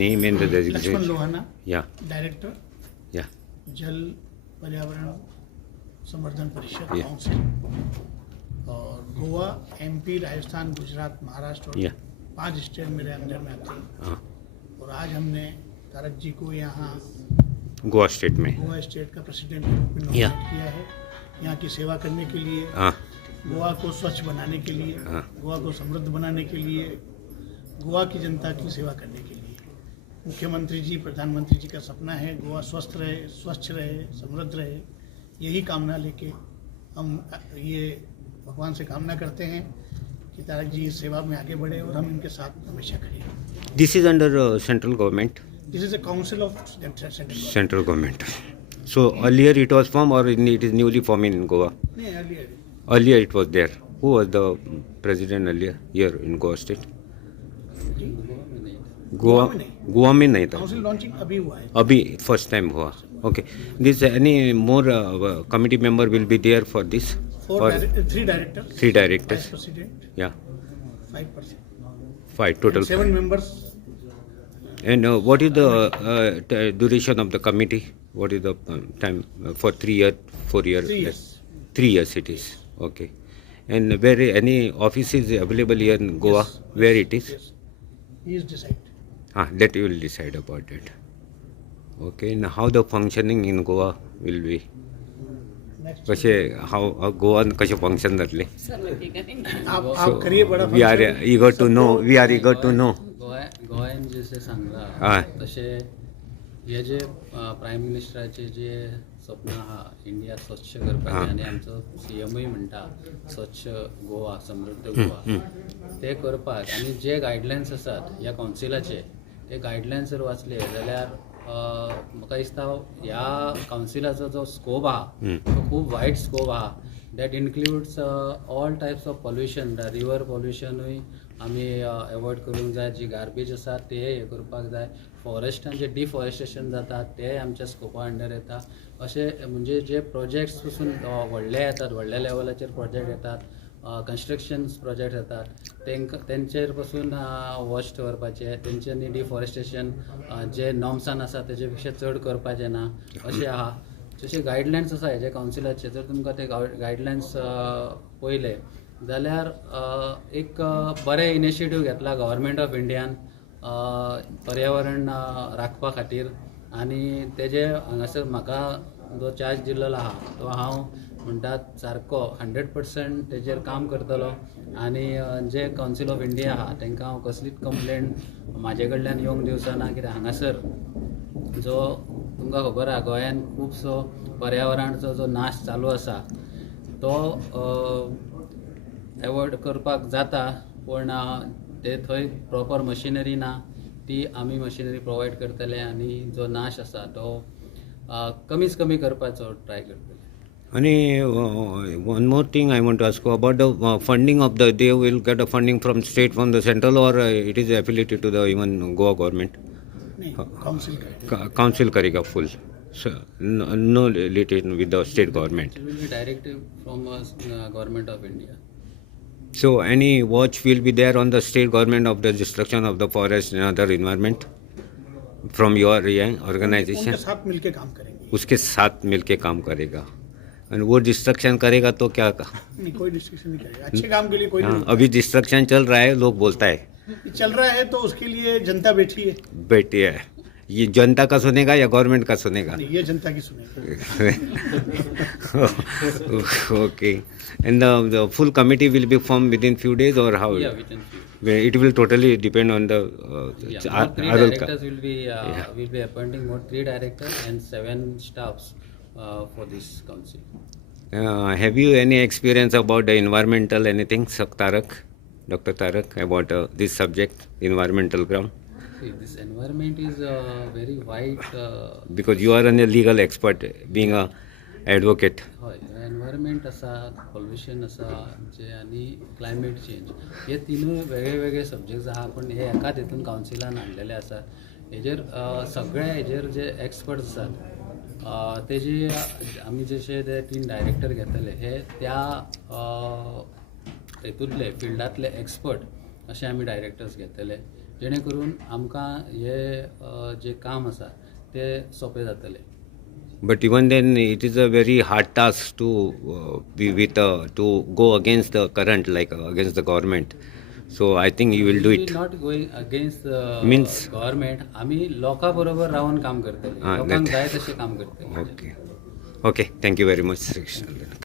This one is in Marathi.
Name and the Laxman designation. Lohana, Yeah, director, yeah, Jal Paryavaran Samvardhan Parishad Yeah. Council, और गोवा, एमपी, राजस्थान, गुजरात, महाराष्ट्र और Yeah. 5 स्टेट मेरे अंडर में आते हैं। और आज हमने तारक जी को यहाँ गोवा स्टेट में. गोवा स्टेट का प्रेसिडेंट के रूप में नॉमिनेट Yeah. किया है, यहाँ की सेवा करने के लिए, हाँ, गोवा को स्वच्छ बनाने के लिए, हाँ. गोवा को समृद्ध बनाने के लिए, गोवा की जनता की सेवा करने के लिए। मुख्यमंत्री जी, प्रधानमंत्री जी का सपना है गोवा स्वस्थ रहे, स्वच्छ रहे, समृद्ध रहे। यही कामना लेके हम ये भगवान से कामना करते हैं कि तारक जी इस सेवा में आगे बढ़े और हम इनके साथ हमेशा खड़े हैं। This is under central government. This is a council of central Central government. So earlier it was formed or it is newly formed in Goa? नहीं, earlier Earlier it was there. Who was the president earlier here in Goa state? Goa Goa में नहीं। गोवा में नहीं था. काउंसिल लॉन्चिंग अभी हुआ है। अभी फर्स्ट टाइम हुआ. Okay. This any more committee member will be there for this? For 3 director, 3 directors. Vice president, Yeah, 5%, 5 total. 7 members. And what is the duration of the committee? What is the time for 3 years, 4 years? 3 years. 3 years it is. Okay. And where any office is available here in Goa? Yes. Where it is? Yes. He is decide. That you will decide about it. Okay. And how the functioning in Goa will be? Next. कसे how Goa कसे function जातले? आप करिए बड़ा We are function. eager to know. We are eager to know. गोंयान जसे सांगला हय. तसे हे जे प्रायम मिनिस्टराचे जे स्वप्न आहा इंडिया स्वच्छ करपाचें आनी आमचो सीएमय म्हणटा स्वच्छ गोवा समृद्ध गोवा ते करपाक आनी जे गायडलायन्स आसात ह्या कावन्सिलाचे ते गायडलायन्स जर वाचले जाल्यार म्हाका दिसता ह्या कावन्सिलाचो जो स्कोप आहा तो खूब वायड स्कोप आहा. That includes all types of pollution, river पॉल्युशनूय आमी एवॉयड करूंक जाय, जी गार्बेज आसा ते हे करपाक जाय, फॉरेस्टान जे डिफॉरेस्टेशन जाता ते आमच्या स्कोपा अंडर येता. अशे म्हणजे जे प्रोजेक्ट्स पसून व्हडले येतात, व्हडल्या लेवलाचेर प्रोजेक्ट येतात, कन्स्ट्रक्शन प्रोजेक्ट येतात, तेंचेर पसून वॉच दवरपाचे, तेंच्यांनी डिफॉरेस्टेशन जे नॉर्म्सान आसा तेजे पेक्षा चड करपाचें ना अशें आहा. जशे गायडलायन्स आसा हेजे कावन्सिलाचे, जर तुमकां ते गायडलायन्स पळयले जाल्यार एक बरे इनिशिएटीव घेतला गव्हर्मेंट ऑफ इंडियान पर्यावरण राखपा खातीर. आनी तेजे हांगासर म्हाका जो चार्ज दिल्लो आहा तो हांव म्हणटात सारको 100% तेजेर काम करतलो. आनी जे कावन्सील ऑफ इंडिया आहा तांकां हांव कसलीच कंप्लेंट म्हाजे कडल्यान येवंक दिवचो ना. कित्याक हांगासर जो तुमकां खबर आहा गोंयान खुबसो पर्यावरणाचो जो नाश चालू आसा तो एवॉयड करपाक जाता, पण ते थंय प्रॉपर मशिनरी ना. ती आमी मशिनरी प्रोवायड करतले आनी जो नाश आसा तो कमीच कमी करपाचो ट्राय करतले. And one more thing I want to ask you about the funding of the. They will get a funding from state, from the central, or it is affiliated to the even Goa government. नहीं, काउंसिल करें। Council करेगा full. So, no related with the state government. It will be directive from government of India. So any watch will be there on the state government of the destruction of the forest and other environment from your organization. उनके साथ मिलके काम करेंगे। उसके साथ मिलके काम करेगा. और वो डिस्ट्रक्शन करेगा तो क्या नहीं, कोई डिस्कशन नहीं करेगा। अच्छे काम के लिए कोई नहीं। अभी डिस्ट्रक्शन चल रहा है, लोग बोलता है चल रहा है तो उसके लिए जनता बैठी है। बेटी है. ये जनता का सुनेगा या गवर्नमेंट का सुनेगा? नहीं, ये जनता की सुनेगा। Okay. And the full committee will be formed within few days, or how? Yeah, within few. It will totally depend on the Yeah, more 3 directors will be appointing more 3 directors and 7 staffs for this council. Have you any experience about the environmental anything, Dr. Tarak, about this subject, environmental ground? See, this environment is very wide. Because you are a legal expert, being a advocate. हय, एनवायरमेंट आसा, पॉल्युशन आसा, जे आनी क्लायमेट चेंज, हे तिनूय वेगळे वेगळे सब्जेक्ट्स आहा, पण हे एकाच हितून कावन्सिलान हाडलेले आसा. हेजेर सगळे हेजेर जे एक्सपर्ट्स आसात तेजे आमी जशे ते 3 डायरेक्टर घेतले हे त्या हितूंतले फिल्डांतले एक्सपर्ट अशे आमी डायरेक्टर्स घेतले. जेणे करून आमकां हे जे काम आसा ते सोंपें जातलें. But even then, it is a very hard task to be with to go against the current, like against the government. So I think you will do it. Not going against Means- government. आम्ही लोकां बरोबर रावन काम करतले, Ah, लोकांक that- जाय तशें काम करतले. Okay. Okay. Thank you very much, Sri Krishna.